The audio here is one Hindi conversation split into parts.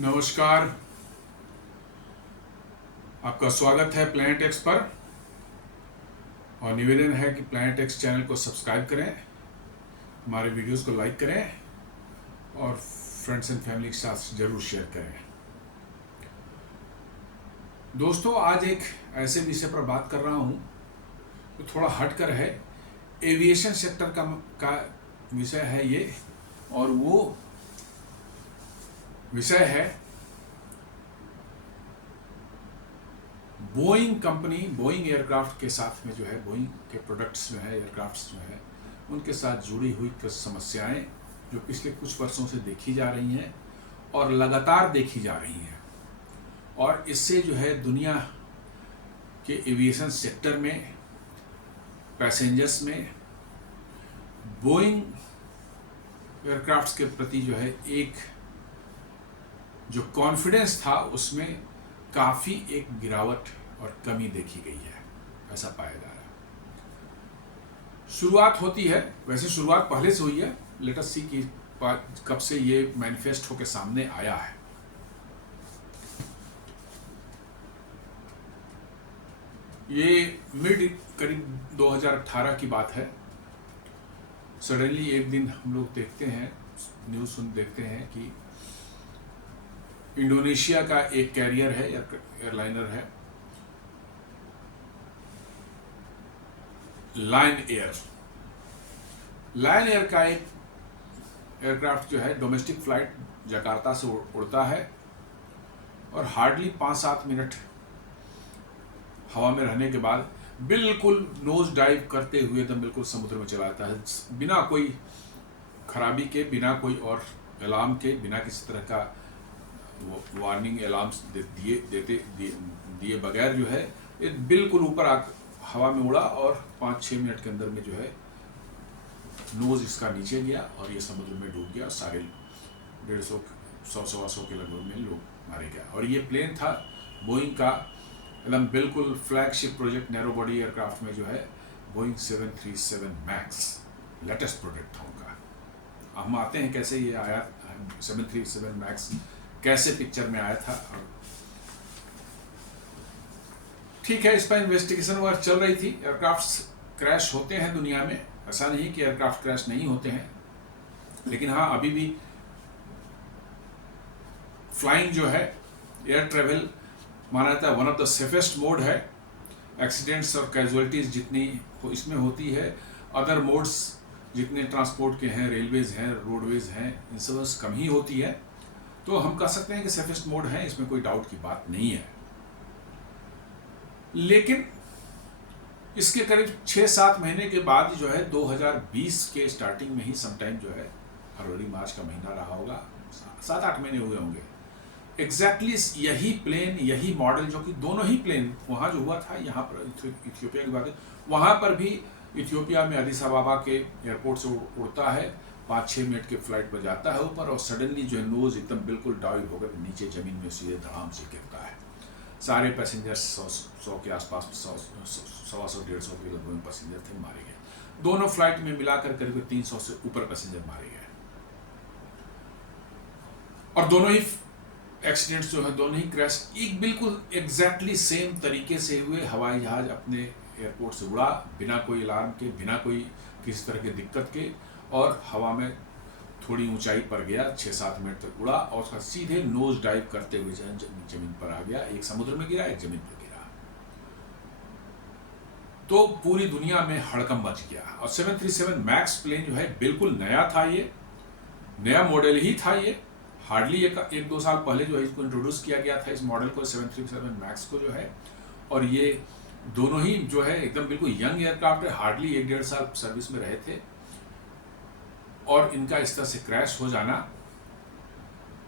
नमस्कार। आपका स्वागत है प्लैनेट एक्स पर। और निवेदन है कि प्लैनेट एक्स चैनल को सब्सक्राइब करें, हमारे वीडियोस को लाइक करें और फ्रेंड्स एंड फैमिली के साथ ज़रूर शेयर करें। दोस्तों, आज एक ऐसे विषय पर बात कर रहा हूँ जो थोड़ा हटकर है। एविएशन सेक्टर का विषय है ये, और वो विषय है बोइंग कंपनी, बोइंग एयरक्राफ्ट के साथ में जो है, बोइंग के प्रोडक्ट्स जो है, एयरक्राफ्ट्स जो है, उनके साथ जुड़ी हुई कुछ समस्याएं जो पिछले कुछ वर्षों से देखी जा रही हैं और लगातार देखी जा रही हैं। और इससे जो है दुनिया के एविएशन सेक्टर में, पैसेंजर्स में, बोइंग एयरक्राफ्ट्स के प्रति जो है एक जो कॉन्फिडेंस था उसमें काफ़ी एक गिरावट और कमी देखी गई है, ऐसा पाया जा रहा है। शुरुआत होती है, वैसे शुरुआत पहले से हुई है, लेट अस सी कि कब से ये मैनिफेस्ट होकर सामने आया है। ये मिड करीब 2018 की बात है। सडनली एक दिन हम लोग देखते हैं, न्यूज़ देखते हैं कि इंडोनेशिया का एक कैरियर है, एयरलाइनर है, लायन एयर का एक एयरक्राफ्ट जो है डोमेस्टिक फ्लाइट जकार्ता से उड़ता है और हार्डली 5-7 मिनट हवा में रहने के बाद बिल्कुल नोज डाइव करते हुए एकदम बिल्कुल समुद्र में चला जाता है, बिना कोई खराबी के, बिना कोई और अलार्म के, बिना किसी तरह का वार्निंग अलार्म्स दिए बगैर जो है ये बिल्कुल ऊपर हवा में उड़ा और 5-6 मिनट के अंदर में जो है नोज इसका नीचे गया और ये समुद्र में डूब गया। सारे 150-100 के लगभग में लोग मारे गए। और ये प्लेन था बोइंग का एकदम बिल्कुल flagship project, narrow body aircraft में जो है बोइंग 737 मैक्स लेटेस्ट प्रोजेक्ट था उनका। हम आते हैं कैसे ये आया 737 मैक्स, कैसे पिक्चर में आया था। ठीक है, इस पर इन्वेस्टिगेशन वर्क चल रही थी। एयरक्राफ्ट क्रैश होते हैं दुनिया में, ऐसा नहीं कि एयरक्राफ्ट क्रैश नहीं होते हैं, लेकिन हाँ अभी भी फ्लाइंग जो है, एयर ट्रेवल माना जाता है one of the safest mode है। एक्सीडेंट्स और कैजुअलिटीज जितनी इसमें होती है, अदर मोड्स जितने ट्रांसपोर्ट के हैं, रेलवेज हैं, रोडवेज हैं, इन सब कम ही होती है। तो हम कह सकते हैं कि सेफेस्ट मोड है, इसमें कोई डाउट की बात नहीं है। लेकिन इसके करीब 6-7 महीने के बाद जो है 2020 के स्टार्टिंग में ही समटाइम जो है फरवरी मार्च का महीना रहा होगा, 7-8 महीने हुए होंगे, एग्जैक्टली यही प्लेन, यही मॉडल, जो कि दोनों ही प्लेन वहाँ जो हुआ था, यहाँ पर इथियोपिया की बात है, वहाँ पर भी इथियोपिया में अदिस अबाबा के एयरपोर्ट से उड़ता है, 5-6 मिनट के फ्लाइट पर जाता है ऊपर और सडनली जो है नोज एकदम बिल्कुल डाइव होकर नीचे जमीन में सीधे धड़ाम से गिरता है। सारे पैसेंजर्स 100 के आसपास, 100-150 के लगभग पैसेंजर थे, मारे गए। दोनों फ्लाइट में मिलाकर करीब 300 से ऊपर पैसेंजर मारे गए। और दोनों ही एक्सीडेंट्स जो है, दोनों ही क्रैश एक बिल्कुल एग्जैक्टली सेम तरीके से हुए। हवाई जहाज अपने एयरपोर्ट से उड़ा बिना कोई अलार्म के, बिना कोई किसी तरह की दिक्कत के, और हवा में थोड़ी ऊंचाई पर गया, 6-7 मिनट तक उड़ा और उसका सीधे नोज डाइव करते हुए जमीन पर आ गया। एक समुद्र में गिरा, एक जमीन पर गिरा, तो पूरी दुनिया में हड़कंप मच गया। और 737 मैक्स प्लेन जो है बिल्कुल नया था, ये नया मॉडल ही था। ये हार्डली 1-2 साल पहले जो है इसको इंट्रोड्यूस किया गया था, इस मॉडल को, 737 मैक्स को जो है। और ये दोनों ही जो है एकदम बिल्कुल यंग एयरक्राफ्ट है, हार्डली 1-1.5 साल सर्विस में रहे थे। और इनका इस तरह से क्रैश हो जाना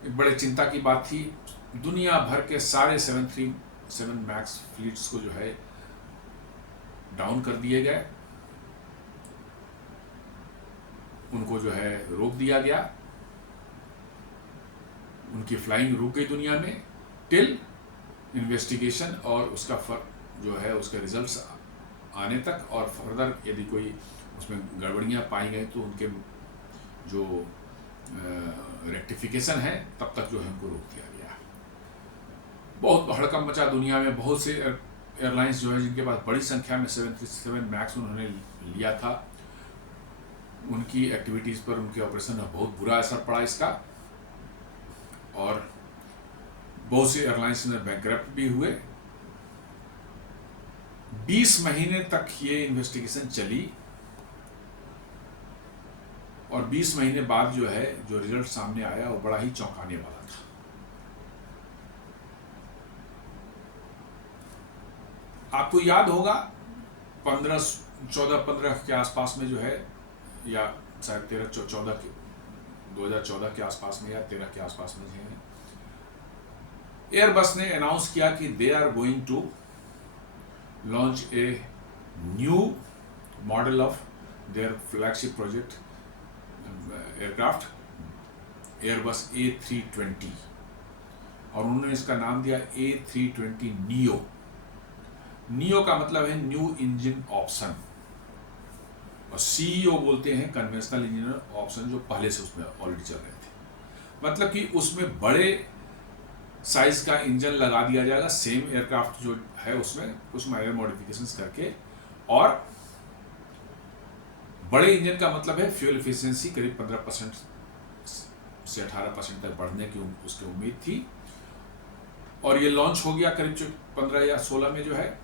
एक बड़े चिंता की बात थी। दुनिया भर के सारे 737 मैक्स फ्लीट्स को जो है डाउन कर दिए गए, उनको जो है रोक दिया गया, उनकी फ्लाइंग रुक गई दुनिया में टिल इन्वेस्टिगेशन और उसका जो है उसके रिजल्ट्स आने तक। और फर्दर यदि कोई उसमें गड़बड़ियाँ पाई गई तो उनके जो रेक्टिफिकेशन है तब तक जो है उनको रोक दिया गया। बहुत हड़कंप मचा दुनिया में। बहुत से एयरलाइंस जो है जिनके पास बड़ी संख्या में 737 मैक्स उन्होंने लिया था, उनकी एक्टिविटीज़ पर, उनके ऑपरेशन में बहुत बुरा असर पड़ा इसका, और बहुत से एयरलाइंस में बैंकरप्ट भी हुए। 20 महीने तक ये इन्वेस्टिगेशन चली, और 20 महीने बाद जो है जो रिजल्ट सामने आया वो बड़ा ही चौंकाने वाला था। आपको याद होगा 14-15 के आसपास में जो है, या शायद 13-14 के 2014 के आसपास में या 13 के आसपास में है, एयरबस ने अनाउंस किया कि they are going to launch a new model of their flagship project aircraft Airbus A320, और उन्होंने इसका नाम दिया A320 नियो। नियो का मतलब है न्यू इंजन ऑप्शन, और CEO बोलते हैं कन्वेंशनल इंजन ऑप्शन, जो पहले से उसमें ऑलरेडी चल रहे थे। मतलब कि उसमें बड़े साइज का इंजन लगा दिया जाएगा, सेम एयरक्राफ्ट जो है उसमें कुछ माइनर मॉडिफिकेशंस करके, और बड़े इंजन का मतलब है फ्यूल एफिशिएंसी करीब 15% से 18% तक बढ़ने की उसकी उम्मीद थी, और ये लॉन्च हो गया करीब 15 या 16 में जो है,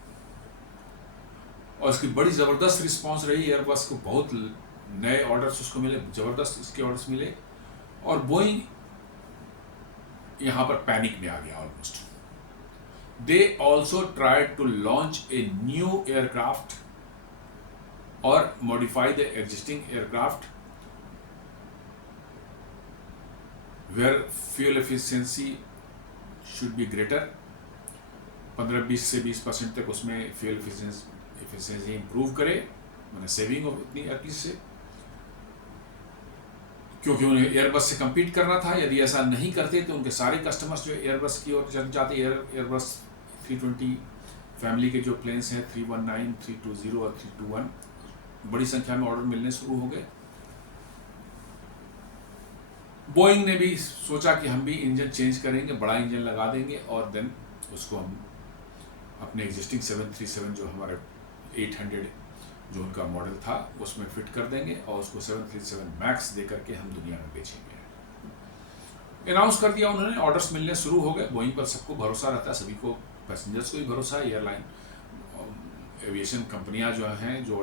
और इसकी बड़ी ज़बरदस्त रिस्पांस रही। एयरबस को बहुत नए ऑर्डर्स उसको मिले, ज़बरदस्त इसके ऑर्डर्स मिले, और बोइंग यहाँ पर पैनिक में आ गया almost. They also tried to launch a new aircraft और modify the existing aircraft where fuel efficiency should be greater. 15-20 से 20% तक उसमें फ्यूल एफिशिएंसी इंप्रूव करे, मैंने सेविंग हो इतनी एटलीस्ट से, क्योंकि उन्हें एयरबस से कम्पीट करना था। यदि ऐसा नहीं करते तो उनके सारे कस्टमर्स जो एयरबस की ओर चल जाते। एयरबस 320 फैमिली के जो प्लेन्स हैं 319, 320 और 321, बड़ी संख्या में ऑर्डर मिलने शुरू हो गए। बोइंग ने भी सोचा कि हम भी इंजन चेंज करेंगे, बड़ा इंजन लगा देंगे, और देन उसको हम अपने एग्जिस्टिंग 737 जो हमारे 800 जो उनका मॉडल था उसमें फिट कर देंगे, और उसको 737 मैक्स दे करके हम दुनिया में बेचेंगे। अनाउंस कर दिया उन्होंने, ऑर्डर्स मिलने शुरू हो गए। बोइंग पर सबको भरोसा रहता है, सभी को, पैसेंजर्स को भी भरोसा है। एयरलाइन एविएशन कंपनियां जो हैं, जो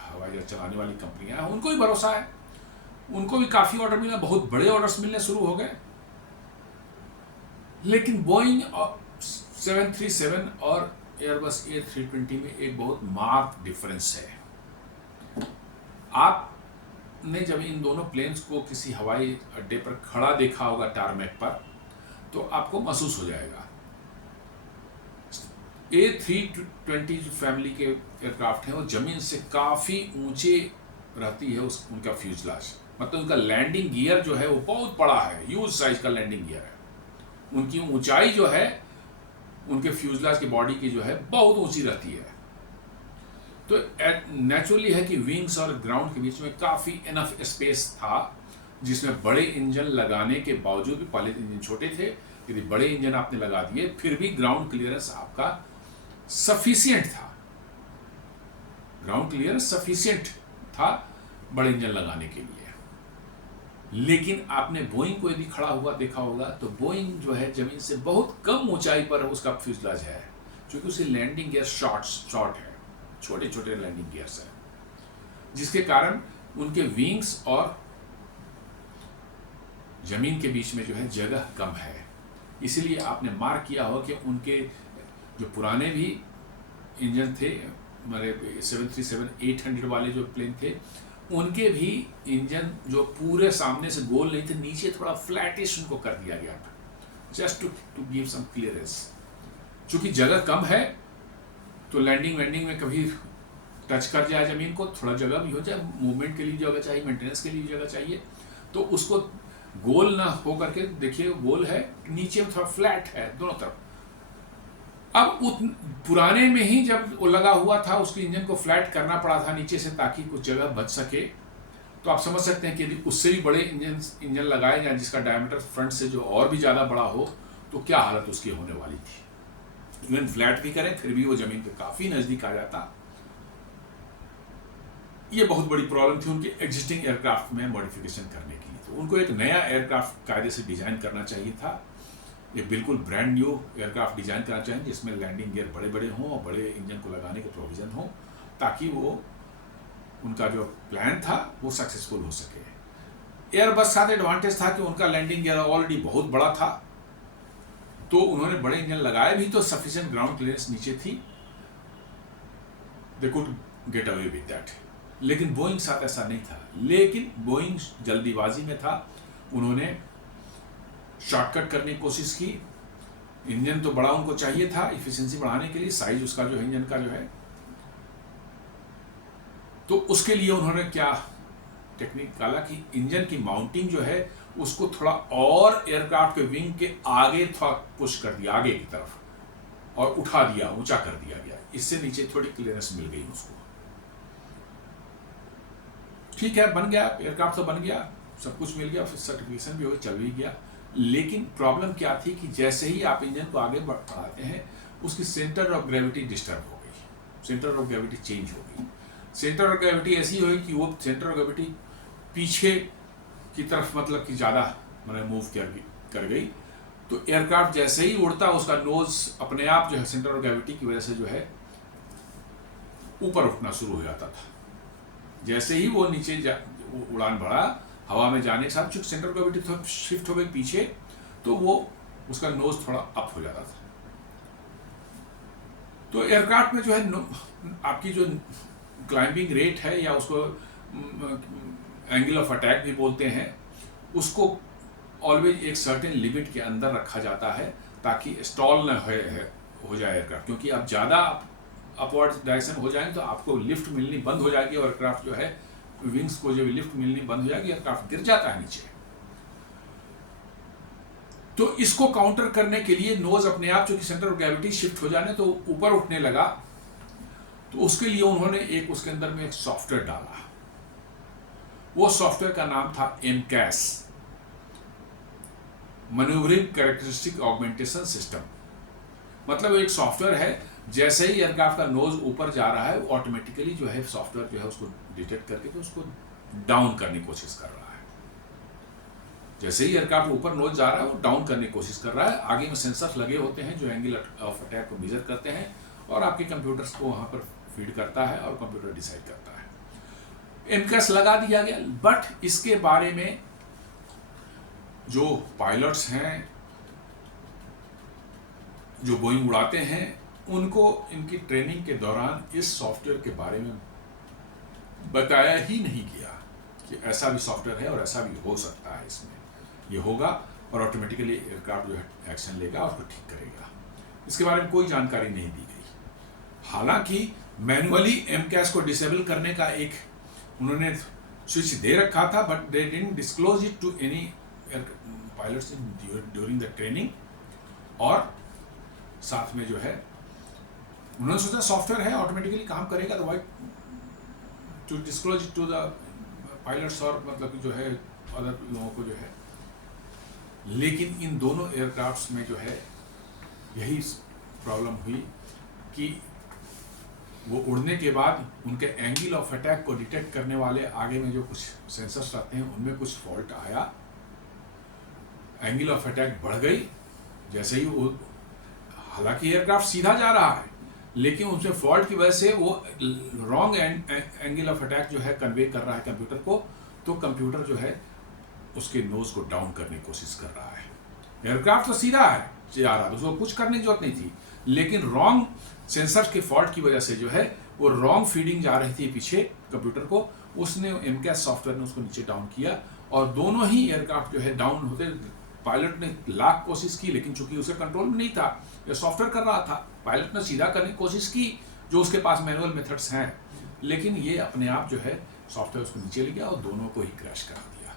हवाई जहाज चलाने वाली कंपनियां हैं, उनको भी भरोसा है, उनको भी काफ़ी ऑर्डर मिला, बहुत बड़े ऑर्डर्स मिलने शुरू हो गए। लेकिन बोइंग 737 और एयरबस A320 में एक बहुत मार्क डिफरेंस है। आपने जब इन दोनों प्लेन्स को किसी हवाई अड्डे पर खड़ा देखा होगा टारमेक पर, तो आपको महसूस हो जाएगा। A320 जो फैमिली के एयरक्राफ्ट हैं वो ज़मीन से काफ़ी ऊंचे रहती है उनका फ्यूजलाज, मतलब उनका लैंडिंग गियर जो है वो बहुत बड़ा है, ह्यूज साइज का लैंडिंग गियर है। उनकी ऊंचाई जो है उनके फ्यूजलाज की बॉडी की जो है बहुत ऊंची रहती है। तो नेचुरली है कि विंग्स और ग्राउंड के बीच में काफ़ी इनफ स्पेस था, जिसमें बड़े इंजन लगाने के बावजूद भी, पहले इंजन छोटे थे, यदि बड़े इंजन आपने लगा दिए फिर भी ग्राउंड क्लियरेंस आपका सफिशिएंट था, ग्राउंड क्लियरेंस सफिशिएंट था बड़े इंजन लगाने के लिए। लेकिन आपने बोइंग को यदि खड़ा हुआ देखा होगा तो बोइंग जो है जमीन से बहुत कम ऊंचाई पर उसका फ्यूजलाज है, क्योंकि उसकी लैंडिंग गियर शॉर्ट है, छोटे छोटे लैंडिंग गियर्स हैं, जिसके कारण उनके विंग्स और जमीन के बीच में जो है जगह कम है। इसीलिए आपने मार्क किया हो कि उनके जो पुराने भी इंजन थे, हमारे 737-800 वाले जो प्लेन थे, उनके भी इंजन जो पूरे सामने से गोल नहीं थे, नीचे थोड़ा फ्लैटिश उनको कर दिया गया था, just to give some clearance. चूंकि जगह कम है तो लैंडिंग में कभी टच कर जाए ज़मीन को, थोड़ा जगह भी हो जाए, मूवमेंट के लिए जगह चाहिए, मेंटेनेंस के लिए जगह चाहिए, तो उसको गोल ना हो करके, देखिए गोल है, नीचे में थोड़ा फ्लैट है दोनों तरफ। अब पुराने में ही जब वो लगा हुआ था उसके इंजन को फ्लैट करना पड़ा था नीचे से ताकि कुछ जगह बच सके, तो आप समझ सकते हैं कि यदि उससे भी बड़े इंजन लगाए जाए जिसका डायमीटर फ्रंट से जो और भी ज़्यादा बड़ा हो, तो क्या हालत उसकी होने वाली थी। इवन फ्लैट भी करें फिर भी वो ज़मीन पे काफ़ी नज़दीक आ जाता। ये बहुत बड़ी प्रॉब्लम थी उनके एग्जिस्टिंग एयरक्राफ्ट में मॉडिफिकेशन करने की। तो उनको एक नया एयरक्राफ्ट कायदे से डिज़ाइन करना चाहिए था, एक बिल्कुल ब्रांड न्यू एयरक्राफ्ट डिज़ाइन करना चाहिए जिसमें लैंडिंग गियर बड़े बड़े हों और बड़े इंजन को लगाने के प्रोविज़न हो, ताकि वो उनका जो प्लान था वो सक्सेसफुल हो सके। एयरबस साथ एडवांटेज था कि उनका लैंडिंग गियर ऑलरेडी बहुत बड़ा था, तो उन्होंने बड़े इंजन लगाए भी तो सफिशिएंट ग्राउंड क्लियरेंस नीचे थी, they could get away with that. लेकिन बोइंग साथ ऐसा नहीं था। लेकिन बोइंग जल्दीबाजी में था, उन्होंने शॉर्टकट करने की कोशिश की। इंजन तो बड़ा उनको चाहिए था इफिशिएंसी बढ़ाने के लिए, साइज उसका जो है इंजन का जो है, तो उसके लिए उन्होंने क्या टेक्निक निकाला कि इंजन की माउंटिंग जो है उसको थोड़ा और एयरक्राफ्ट के विंग के आगे थोड़ा पुश कर दिया, आगे की तरफ, और उठा दिया, ऊंचा कर दिया गया। इससे नीचे थोड़ी क्लियरेंस मिल गई उसको। ठीक है, बन गया एयरक्राफ्ट, तो बन गया, सब कुछ मिल गया, फिर सर्टिफिकेशन भी हो गया, चल भी गया। लेकिन प्रॉब्लम क्या थी कि जैसे ही आप इंजन को आगे बढ़ाते हैं उसकी सेंटर ऑफ ग्रेविटी डिस्टर्ब हो गई, सेंटर ऑफ ग्रेविटी चेंज हो गई। सेंटर ऑफ ग्रेविटी ऐसी हुई कि वो सेंटर ऑफ ग्रेविटी पीछे की तरफ, मतलब कि ज़्यादा मूव कर गई। तो एयरक्राफ्ट जैसे ही उड़ता उसका नोज अपने आप जो है सेंटर ऑफ ग्रेविटी की वजह से जो है ऊपर उठना शुरू हो जाता था। जैसे ही वो नीचे उड़ान बढ़ा, हवा में जाने के साथ चूंकि सेंटर ऑफ ग्रेविटी थोड़ा शिफ्ट हो गई पीछे, तो वो उसका नोज थोड़ा अप हो जाता था। तो एयरक्राफ्ट में जो है आपकी जो क्लाइंबिंग रेट है, या उसको एंगल ऑफ अटैक भी बोलते हैं, उसको ऑलवेज एक सर्टेन लिमिट के अंदर रखा जाता है ताकि स्टॉल न हो जाए एयरक्राफ्ट। क्योंकि आप ज़्यादा अपवर्ड डायरेक्शन हो जाएंगे तो आपको लिफ्ट मिलनी बंद हो जाएगी, और एयरक्राफ्ट जो है विंग्स को जब लिफ्ट मिलनी बंद हो जाएगी, एयरक्राफ्ट गिर जाता है नीचे। तो इसको काउंटर करने के लिए नोज अपने आप, चूंकि सेंटर ऑफ ग्रेविटी शिफ्ट हो जाने तो ऊपर उठने लगा, तो उसके लिए उन्होंने एक उसके अंदर में एक सॉफ्टवेयर डाला। वो सॉफ्टवेयर का नाम था MCAS, manoeuvring characteristic augmentation system. मतलब एक सॉफ्टवेयर है, जैसे ही एयरक्राफ्ट का नोज ऊपर जा रहा है, ऑटोमेटिकली जो है सॉफ्टवेयर जो है उसको डिटेक्ट करके तो उसको डाउन करने की कोशिश कर रहा है। जैसे ही एयरक्राफ्ट ऊपर नोज जा रहा है वो डाउन करने की कोशिश कर रहा है। आगे में सेंसर्स लगे होते हैं जो एंगल ऑफ अटैक को मेजर करते हैं, और आपके कंप्यूटर्स को वहां पर फीड करता है और कंप्यूटर डिसाइड करता है। MCAS लगा दिया गया, बट इसके बारे में जो पायलट्स हैं जो बोइंग उड़ाते हैं, उनको इनकी ट्रेनिंग के दौरान इस सॉफ्टवेयर के बारे में बताया ही नहीं गया कि ऐसा भी सॉफ्टवेयर है और ऐसा भी हो सकता है, इसमें ये होगा और ऑटोमेटिकली एयरक्राफ्ट जो है एक्शन लेगा और उसको ठीक करेगा। इसके बारे में कोई जानकारी नहीं दी गई। हालांकि मैनुअली MCAS को डिसेबल करने का एक उन्होंने स्विच दे रखा था, but they didn't disclose it to any pilots during the training. और साथ में जो है उन्होंने सोचा सॉफ्टवेयर है ऑटोमेटिकली काम करेगा, तो why to disclose it to the pilots और मतलब जो है अदर लोगों को जो है। लेकिन इन दोनों एयरक्राफ्ट्स में जो है यही प्रॉब्लम हुई कि वो उड़ने के बाद उनके एंगल ऑफ अटैक को डिटेक्ट करने वाले आगे में जो कुछ सेंसर्स आते हैं उनमें कुछ फॉल्ट आया, एंगल ऑफ अटैक बढ़ गई। जैसे ही वो, हालांकि एयरक्राफ्ट सीधा जा रहा है, लेकिन उसमें फॉल्ट की वजह से वो रॉन्ग एंगल ऑफ अटैक जो है कन्वे कर रहा है कंप्यूटर को, तो कंप्यूटर जो है उसके नोज को डाउन करने की कोशिश कर रहा है। एयरक्राफ्ट तो सीधा है जा रहा था, उसको कुछ करने की जरूरत नहीं थी, लेकिन रॉन्ग सेंसर के फॉल्ट की वजह से जो है वो रॉन्ग फीडिंग जा रही थी पीछे कंप्यूटर को, उसने MCAS सॉफ्टवेयर ने उसको नीचे डाउन किया, और दोनों ही एयरक्राफ्ट जो है डाउन होते। पायलट ने लाख कोशिश की, लेकिन चूंकि उसे कंट्रोल में नहीं था, ये सॉफ्टवेयर कर रहा था। पायलट ने सीधा करने की कोशिश की जो उसके पास मैनुअल मेथड्स हैं, लेकिन ये अपने आप जो है सॉफ्टवेयर उसको नीचे ले गया और दोनों को ही क्रैश करा दिया।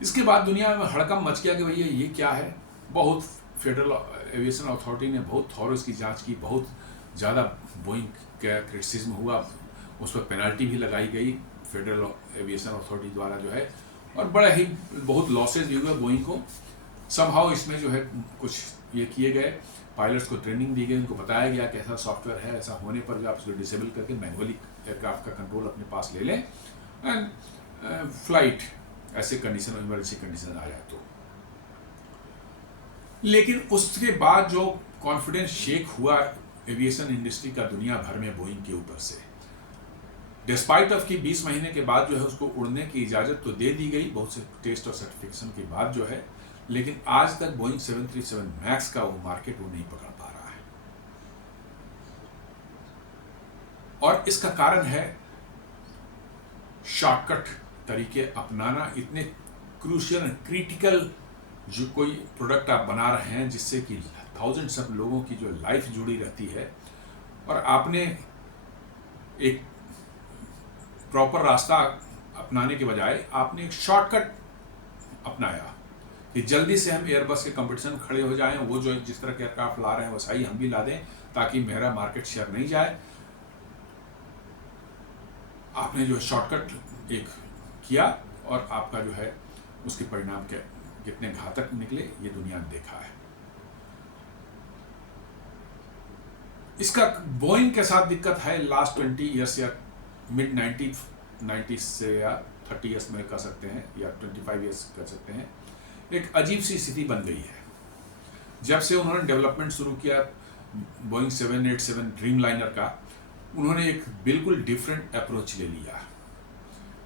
इसके बाद दुनिया में हड़कंप मच गया कि भैया ये क्या है। बहुत फेडरल एविएशन अथॉरिटी ने बहुत थॉरो इसकी जांच की, बहुत ज़्यादा बोइंग का क्रिटिसिज्म हुआ, उस पर पेनल्टी भी लगाई गई फेडरल एविएशन अथॉरिटी द्वारा जो है, और बड़ा ही बहुत लॉसेज भी हुए बोइंग को। समहाउ इसमें जो है कुछ ये किए गए, पायलट्स को ट्रेनिंग दी गई, उनको बताया गया कि ऐसा सॉफ्टवेयर है, ऐसा होने पर भी आप इसको डिसेबल करके मैनुअली एयरक्राफ्ट का कंट्रोल अपने पास ले लें एंड फ्लाइट ऐसे कंडीशन, इमरजेंसी कंडीशन आ जाए तो। लेकिन उसके बाद जो कॉन्फिडेंस शेक हुआ एविएशन इंडस्ट्री का दुनिया भर में बोइंग के ऊपर से, डिस्पाइट ऑफ कि 20 महीने के बाद जो है उसको उड़ने की इजाज़त तो दे दी गई बहुत से टेस्ट और सर्टिफिकेशन के बाद जो है, लेकिन आज तक बोइंग 737 मैक्स का वो मार्केट वो नहीं पकड़ पा रहा है। और इसका कारण है शॉर्टकट तरीके अपनाना। इतने क्रूशियल क्रिटिकल जो कोई प्रोडक्ट आप बना रहे हैं जिससे कि थाउजेंड्स ऑफ लोगों की जो लाइफ जुड़ी रहती है, और आपने एक प्रॉपर रास्ता अपनाने के बजाय आपने एक शॉर्टकट अपनाया कि जल्दी से हम एयरबस के कंपटीशन खड़े हो जाएं, वो जो जिस तरह के एयरक्राफ्ट ला रहे हैं वैसा ही हम भी ला दें ताकि मेरा मार्केट शेयर नहीं जाए। आपने जो शॉर्टकट एक किया और आपका जो है उसके परिणाम के कितने घातक निकले ये दुनिया ने देखा है। इसका बोइंग के साथ दिक्कत है लास्ट 20 ईयर्स या मिड 90s से या 30 ईयर्स में कह सकते हैं या 25 ईयर्स कह सकते हैं, एक अजीब सी स्थिति बन गई है। जब से उन्होंने डेवलपमेंट शुरू किया बोइंग 787 ड्रीम लाइनर का, उन्होंने एक बिल्कुल डिफरेंट अप्रोच ले लिया।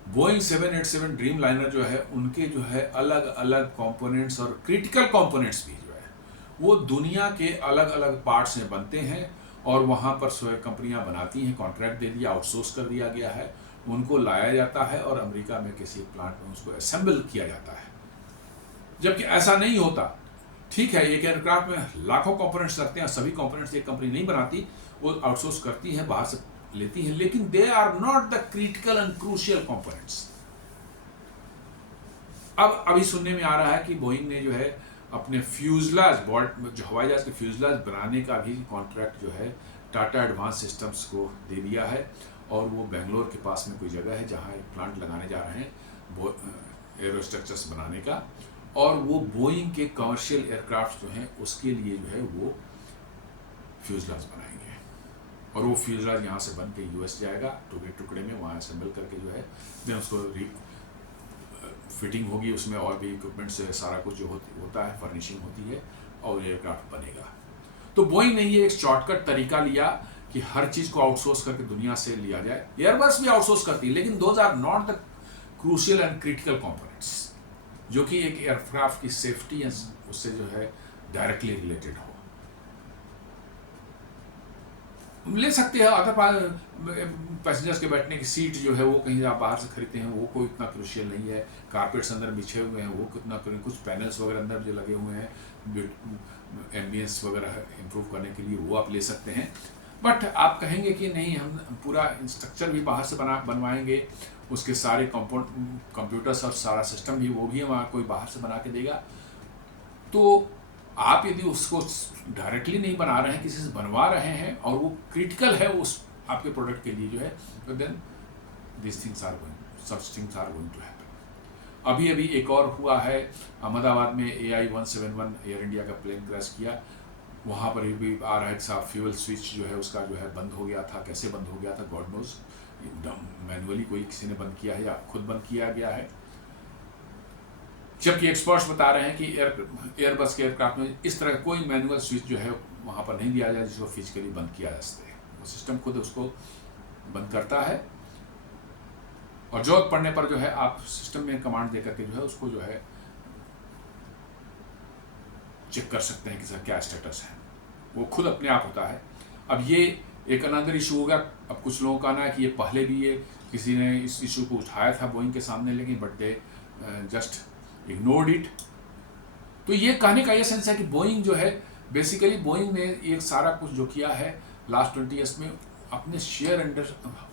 बोइंग 787 ड्रीम लाइनर जो है उनके जो है अलग अलग कंपोनेंट्स और क्रिटिकल कंपोनेंट्स भी जो है वो दुनिया के अलग अलग पार्ट्स में बनते हैं और वहाँ पर स्वयं कंपनियाँ बनाती हैं, कॉन्ट्रैक्ट दे दिया, आउटसोर्स कर दिया गया है, उनको लाया जाता है और अमेरिका में किसी प्लांट में उसको असेंबल किया जाता है। जबकि ऐसा नहीं होता। ठीक है, एक एयरक्राफ्ट में लाखों कंपोनेंट्स लगते हैं, सभी कंपोनेंट्स एक कंपनी नहीं बनाती, वो आउटसोर्स करती है, बाहर से लेती है, लेकिन they are not the critical and crucial components. अब अभी सुनने में आ रहा है कि बोइंग ने जो है अपने फ्यूजलाज जो हवाई जहाज के फ्यूजलाज बनाने का भी कॉन्ट्रैक्ट जो है टाटा एडवांस सिस्टम्स को दे दिया है, और वो बेंगलोर के पास में कोई जगह है जहां एक प्लांट लगाने जा रहे हैं एरोस्ट्रक्चर्स बनाने का, और वो बोइंग के कमर्शियल एयरक्राफ्ट जो हैं उसके लिए जो है वो फ्यूजलाज बनाएंगे, और वो फ्यूजलाज यहाँ से बन के यूएस जाएगा टुकड़े टुकड़े में, वहाँ असेंबल करके जो है देन उसको फिटिंग होगी, उसमें और भी इक्विपमेंट से सारा कुछ जो होता है, फर्निशिंग होती है और एयरक्राफ्ट बनेगा। तो बोइंग ने ये एक शॉर्टकट तरीका लिया कि हर चीज़ को आउटसोर्स करके दुनिया से लिया जाए। एयरबस भी आउटसोर्स करती है, लेकिन those are not the crucial and critical components जो कि एक एयरक्राफ्ट की सेफ्टी उससे जो है डायरेक्टली रिलेटेड हो। ले सकते हैं अगर पैसेंजर्स के बैठने की सीट जो है वो कहीं आप बाहर से खरीदते हैं, वो कोई इतना क्रूशियल नहीं है, कारपेट्स अंदर बिछे हुए हैं वो कितना, कुछ पैनल्स वगैरह अंदर जो लगे हुए हैं एम्बियंस वगैरह इम्प्रूव करने के लिए वो आप ले सकते हैं। बट आप कहेंगे कि नहीं, हम पूरा स्ट्रक्चर भी बाहर से बनवाएंगे, उसके सारे कंप्यूटर्स और सारा सिस्टम भी वो भी हमारा कोई बाहर से बना के देगा। तो आप यदि उसको डायरेक्टली नहीं बना रहे हैं, किसी से बनवा रहे हैं और वो क्रिटिकल है उस आपके प्रोडक्ट के लिए जो है, तो then this things are going, such things are going to happen. अभी एक और हुआ है, अहमदाबाद में AI-171 एयर इंडिया का प्लेन क्रैश किया, वहाँ पर भी आ रहा है कि साहब फ्यूल स्विच जो है उसका जो है बंद हो गया था। कैसे बंद हो गया था गॉड नोज, मैनुअली कोई किसी ने बंद किया है या खुद बंद किया गया है। जबकि एक्सपर्ट्स बता रहे हैं कि एयरबस के एयरक्राफ्ट में इस तरह का कोई मैनुअल स्विच जो है वहाँ पर नहीं दिया जाए जिसको फिजिकली बंद किया जा सके। वो सिस्टम खुद उसको बंद करता है और जरूरत पड़ने पर जो है आप सिस्टम में कमांड देकर के जो है उसको जो है चेक कर सकते हैं कि सर क्या स्टेटस है, वो खुद अपने आप होता है। अब ये एक अनदर इशू होगा। अब कुछ लोगों का ना है कि ये पहले भी ये किसी ने इस इशू को उठाया था बोइंग के सामने, लेकिन but they just ignored it. तो ये कहने का ये सेंस है कि बोइंग जो है बेसिकली बोइंग ने ये सारा कुछ जो किया है लास्ट 20 ईयर्स में अपने शेयर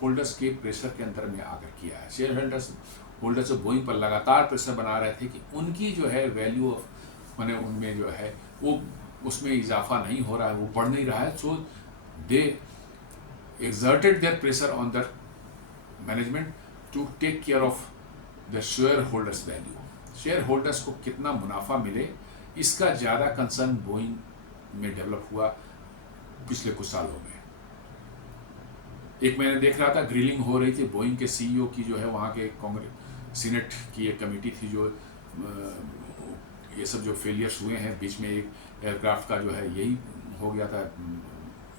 होल्डर्स के प्रेशर के अंदर में आकर किया है। शेयर होल्डर्स बोइंग पर लगातार प्रेशर बना रहे थे कि उनकी जो है वैल्यू ऑफ माने उनमें जो है वो उसमें इजाफा नहीं हो रहा है, वो बढ़ नहीं रहा है। सो दे exerted their pressure on the management to take care of the shareholders value। Share holders को कितना मुनाफा मिले इसका ज़्यादा कंसर्न बोइंग में डेवलप हुआ पिछले कुछ सालों में। एक मैंने देख रहा था, ग्रिलिंग हो रही थी बोइंग के सीईओ की, जो है वहाँ के कांग्रेस सीनेट की एक कमेटी थी जो ये सब जो फेलियर्स हुए हैं, बीच में एक एयरक्राफ्ट का जो है यही हो गया था,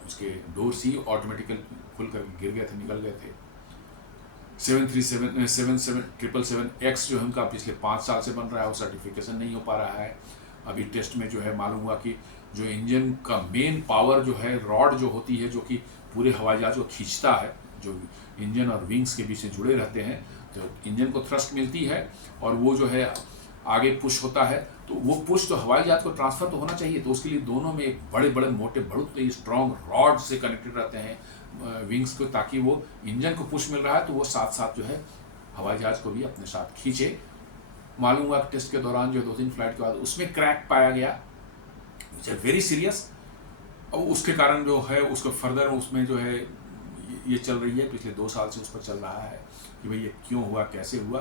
उसके डोर्स ही ऑटोमेटिकल खुल कर गिर गए थे, निकल गए थे। 737X जो है उनका पिछले 5 साल से बन रहा है, वो सर्टिफिकेशन नहीं हो पा रहा है। अभी टेस्ट में जो है मालूम हुआ कि जो इंजन का मेन पावर जो है, रॉड जो होती है जो कि पूरे हवाई जहाज को खींचता है, जो इंजन और विंग्स के बीच में जुड़े रहते हैं, तो इंजन को थ्रस्ट मिलती है और वो जो है आगे पुश होता है, तो वो पुश तो हवाई जहाज को ट्रांसफर तो होना चाहिए, तो उसके लिए दोनों में एक बड़े बड़े मोटे बहुत स्ट्रॉन्ग रॉड से कनेक्टेड रहते हैं विंग्स को, ताकि वो इंजन को पुश मिल रहा है तो वो साथ साथ जो है हवाई जहाज को भी अपने साथ खींचे। मालूम हुआ टेस्ट के दौरान जो 2-3 फ्लाइट के बाद उसमें क्रैक पाया गया, विच आर वेरी सीरियस। और उसके कारण जो है उसको फर्दर उसमें जो है ये चल रही है, पिछले 2 साल से उस पर चल रहा है कि भाई ये क्यों हुआ, कैसे हुआ।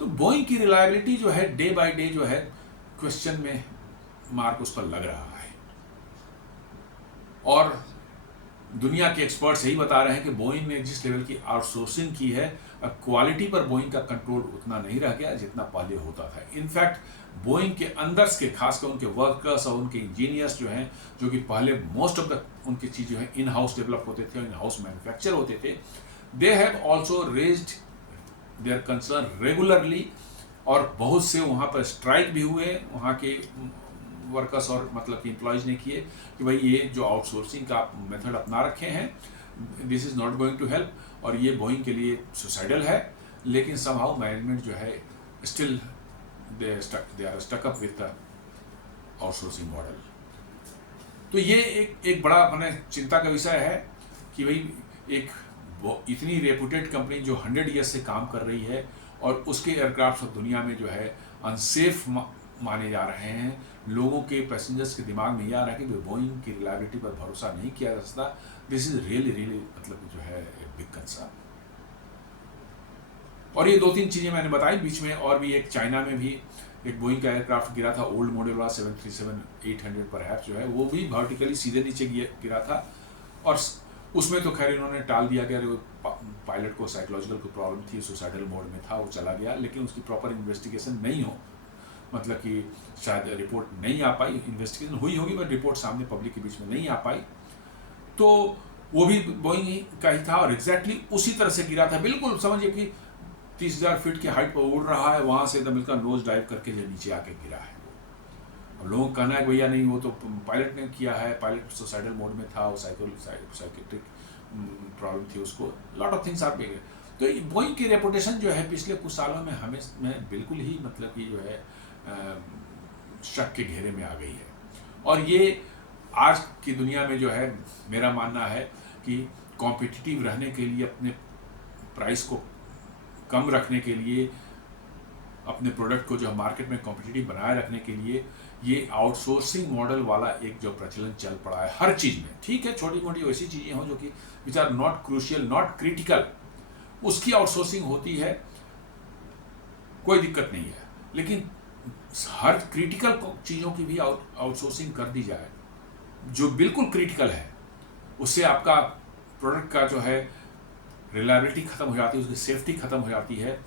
तो बोइंग की रिलायबिलिटी जो है डे बाय डे जो है क्वेश्चन में मार्क उस पर लग रहा है, और दुनिया के एक्सपर्ट्स यही बता रहे हैं कि बोइंग ने जिस लेवल की आउटसोर्सिंग की है, अब क्वालिटी पर बोइंग का कंट्रोल उतना नहीं रह गया जितना पहले होता था। इनफैक्ट बोइंग के अंदर के खासकर उनके वर्कर्स और उनके इंजीनियर्स जो हैं, जो कि पहले मोस्ट ऑफ द उनकी चीज़ जो है इन हाउस डेवलप होते थे, इन हाउस मैन्युफैक्चर होते थे, they have also raised their concern regularly, और बहुत से वहाँ पर स्ट्राइक भी हुए वहाँ के वर्कर्स और मतलब कि एम्प्लॉयज़ ने किए कि भाई ये जो आउटसोर्सिंग का मेथड अपना रखे हैं, this is not going to help, और ये बोइंग के लिए सुसाइडल है। लेकिन समहाउ मैनेजमेंट जो है still they are stuck up with the outsourcing model. तो ये एक बड़ा अपने चिंता का विषय है कि भाई एक इतनी रेपुटेड कंपनी जो 100 ईयर्स से काम कर रही है और उसके एयरक्राफ्ट अब दुनिया में जो है अनसेफ माने जा रहे हैं, लोगों के पैसेंजर्स के दिमाग में ये आ रहा है कि बोइंग की रिलायबिलिटी पर भरोसा नहीं किया जा सकता। दिस इज रियली मतलब जो है बिग कंसर्न। और ये 2-3 चीज़ें मैंने बताई बीच में, और भी एक चाइना में भी एक बोइंग का एयरक्राफ्ट गिरा था, ओल्ड मॉडल वाला 737-800 पर जो है, वो भी वर्टिकली सीधे नीचे गिरा था, और उसमें तो खैर इन्होंने टाल दिया गया, पायलट को साइकोलॉजिकल कोई प्रॉब्लम थी, सुसाइडल मोड में था, वो चला गया, लेकिन उसकी प्रॉपर इन्वेस्टिगेशन नहीं हो, मतलब कि शायद रिपोर्ट नहीं आ पाई, इन्वेस्टिगेशन हुई होगी बट रिपोर्ट सामने पब्लिक के बीच में नहीं आ पाई। तो वो भी बोइंग का ही था और एग्जैक्टली उसी तरह से गिरा था, बिल्कुल समझिए कि 30,000 फीट की हाइट पर उड़ रहा है, वहाँ से एकदम मिलकर नोज डाइव करके जो नीचे आके गिरा है। और लोगों का कहना है भैया नहीं, वो तो पायलट ने किया है, पायलट सुसाइडल मोड में था, वो साइकेट्रिक प्रॉब्लम थी उसको, lot of things are big. तो बोइंग की रेपुटेशन जो है पिछले कुछ सालों में हमें बिल्कुल ही मतलब कि जो है शक के घेरे में आ गई है। और ये आज की दुनिया में जो है मेरा मानना है कि कॉम्पिटिटिव रहने के लिए, अपने प्राइस को कम रखने के लिए, अपने प्रोडक्ट को जो मार्केट में कॉम्पिटिटिव बनाए रखने के लिए, ये आउटसोर्सिंग मॉडल वाला एक जो प्रचलन चल पड़ा है हर चीज़ में। ठीक है, छोटी मोटी वैसी चीज़ें हों जो कि which are not crucial, not critical, उसकी आउटसोर्सिंग होती है, कोई दिक्कत नहीं है, लेकिन हर क्रिटिकल चीज़ों की भी आउटसोर्सिंग कर दी जाए। जो बिल्कुल क्रिटिकल है उससे आपका प्रोडक्ट का जो है रिलायबिलिटी खत्म हो जाती है, उसकी सेफ्टी खत्म हो जाती है,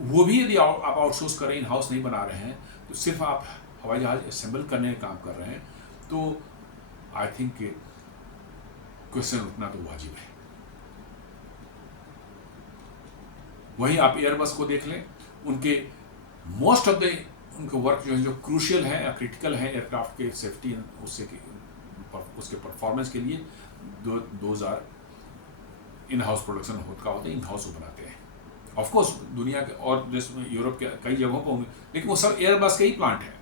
वो भी यदि आप आउटसोर्स करें, इन हाउस नहीं बना रहे हैं, तो सिर्फ आप हवाई जहाज असेंबल करने का काम कर रहे हैं, तो आई थिंक क्वेश्चन उठना तो वाजिब है। वहीं आप एयरबस को देख लें, उनके मोस्ट ऑफ द उनके वर्क जो है, जो क्रूशियल है या क्रिटिकल है एयरक्राफ्ट के सेफ्टी उसके परफॉर्मेंस के लिए 2000 इन हाउस प्रोडक्शन होता है, इन हाउस वो बनाते हैं। ऑफ कोर्स दुनिया के और देश में, यूरोप के कई जगहों पर होंगे, लेकिन वो सब एयरबस के ही प्लांट है,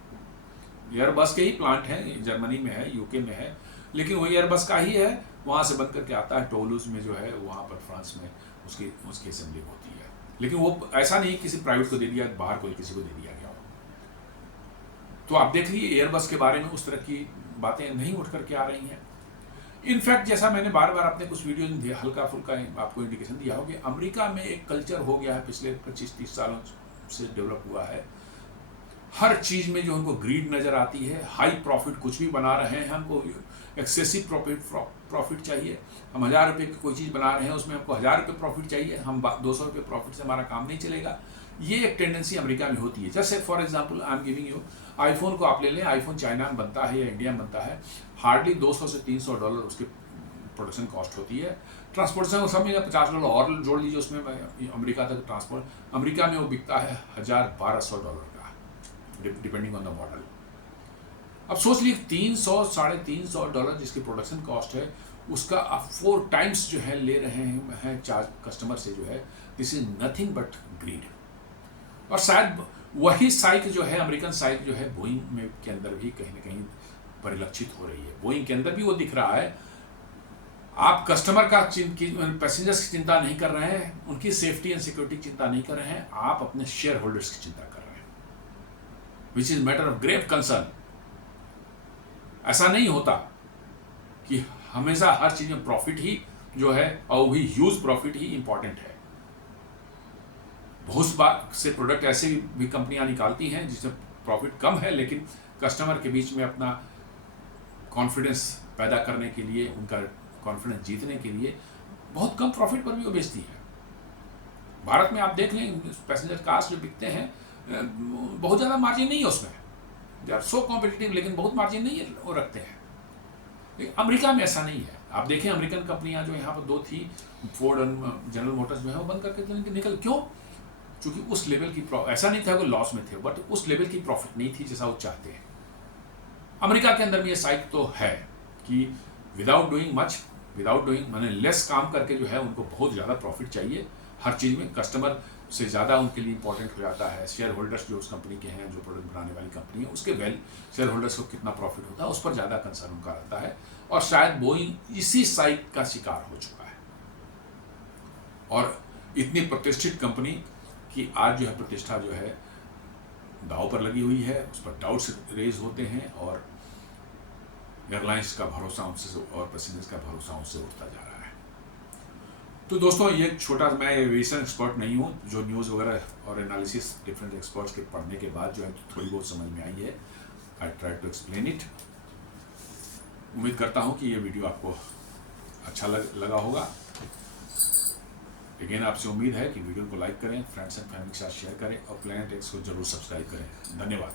एयरबस के ही प्लांट है, जर्मनी में है, यूके में है, लेकिन वो एयरबस का ही है, वहाँ से बन करके आता है टोलूज में जो है, वहाँ पर फ्रांस में उसकी असेंबली होती है। लेकिन वो ऐसा नहीं किसी प्राइवेट को दे दिया, बाहर कोई किसी को दे दिया गया हो। तो आप देख लीजिए एयरबस के बारे में उस तरह की बातें नहीं उठ करके आ रही हैं। इनफैक्ट जैसा मैंने बार बार अपने कुछ वीडियो में हल्का फुल्का आपको इंडिकेशन दिया हो कि अमेरिका में एक कल्चर हो गया है, पिछले 25-30 सालों से डेवलप हुआ है, हर चीज़ में जो उनको ग्रीड नज़र आती है, हाई प्रॉफिट कुछ भी बना रहे हैं, हमको एक्सेसिव प्रॉफिट चाहिए। हम 1000 रुपये की कोई चीज़ बना रहे हैं, उसमें हमको 1000 रुपये प्रॉफिट चाहिए, हम 200 रुपये प्रॉफिट से हमारा काम नहीं चलेगा। ये एक टेंडेंसी अमेरिका में होती है। जैसे for example I am giving you, iPhone को आप ले लें, आईफोन चाइना में बनता है या इंडिया में बनता है, हार्डली 200 से $300 उसकी प्रोडक्शन कॉस्ट होती है। ट्रांसपोर्टेशन सब में $50 और जोड़ लीजिए उसमें, अमेरिका तक ट्रांसपोर्ट, अमेरिका में वो बिकता है $1200 का, डिपेंडिंग ऑन द मॉडल। अब सोच लीजिए $300-350 जिसकी प्रोडक्शन कॉस्ट है, उसका आप 4 टाइम्स जो है ले रहे हैं चार्ज कस्टमर से, जो है this is nothing but greed. और शायद वही साइक जो है, अमेरिकन साइक जो है, बोइंग में के अंदर भी कहीं ना कहीं परिलक्षित हो रही है। बोइंग के अंदर भी वो दिख रहा है। आप कस्टमर का पैसेंजर्स की चिंता नहीं कर रहे हैं, उनकी सेफ्टी एंड सिक्योरिटी की चिंता नहीं कर रहे हैं, आप अपने शेयर होल्डर्स की चिंता कर रहे हैं, which is matter of grave concern. ऐसा नहीं होता कि हमेशा हर चीज में प्रॉफिट ही जो है, और भी ह्यूज प्रॉफिट ही इंपॉर्टेंट है। बहुत बार से प्रोडक्ट ऐसे भी कंपनियां निकालती हैं जिसमें प्रॉफिट कम है, लेकिन कस्टमर के बीच में अपना कॉन्फिडेंस पैदा करने के लिए, उनका कॉन्फिडेंस जीतने के लिए बहुत कम प्रॉफिट पर भी वो बेचती है। भारत में आप देख लें, पैसेंजर कार्स जो बिकते हैं, बहुत ज़्यादा मार्जिन नहीं है उसमें, दे आर सो कॉम्पिटिटिव, लेकिन बहुत मार्जिन नहीं है वो रखते हैं। अमेरिका में ऐसा नहीं है। आप देखें अमेरिकन कंपनियां जो यहाँ पर 2 थी, फोर्ड और जनरल मोटर्स जो है, वो बंद करके निकल, क्यों? क्योंकि उस लेवल की ऐसा नहीं था वो लॉस में थे, बट उस लेवल की प्रॉफिट नहीं थी जैसा वो चाहते हैं। अमेरिका के अंदर में ये साइक तो है कि विदाउट डूइंग माने लेस काम करके जो है, उनको बहुत ज़्यादा प्रॉफिट चाहिए हर चीज़ में। कस्टमर से ज़्यादा उनके लिए इंपॉर्टेंट हो जाता है शेयर होल्डर्स जो उस कंपनी के हैं, जो प्रोडक्ट बनाने वाली कंपनी है, उसके शेयर होल्डर्स को कितना प्रॉफिट होता है, उस पर ज़्यादा कंसर्न उनका रहता है। और शायद बोइंग इसी साइक का शिकार हो चुका है। और इतनी प्रतिष्ठित कंपनी की आज जो है प्रतिष्ठा जो है दांव पर लगी हुई है, उस पर डाउट्स रेज होते हैं, और एयरलाइंस का भरोसा उनसे और पैसेंजर्स का भरोसा उनसे उठता जा रहा है। तो दोस्तों, ये छोटा, मैं एविएशन एक्सपर्ट नहीं हूँ, जो न्यूज़ वगैरह और एनालिसिस डिफरेंट एक्सपर्ट्स के पढ़ने के बाद जो है थोड़ी बहुत समझ में आई है। I try to explain it. उम्मीद करता हूँ कि ये वीडियो आपको अच्छा लगा होगा। अगेन आपसे उम्मीद है कि वीडियो को लाइक करें, फ्रेंड्स एंड फैमिली के साथ शेयर करें, और प्लैनेट एक्स को जरूर सब्सक्राइब करें। धन्यवाद।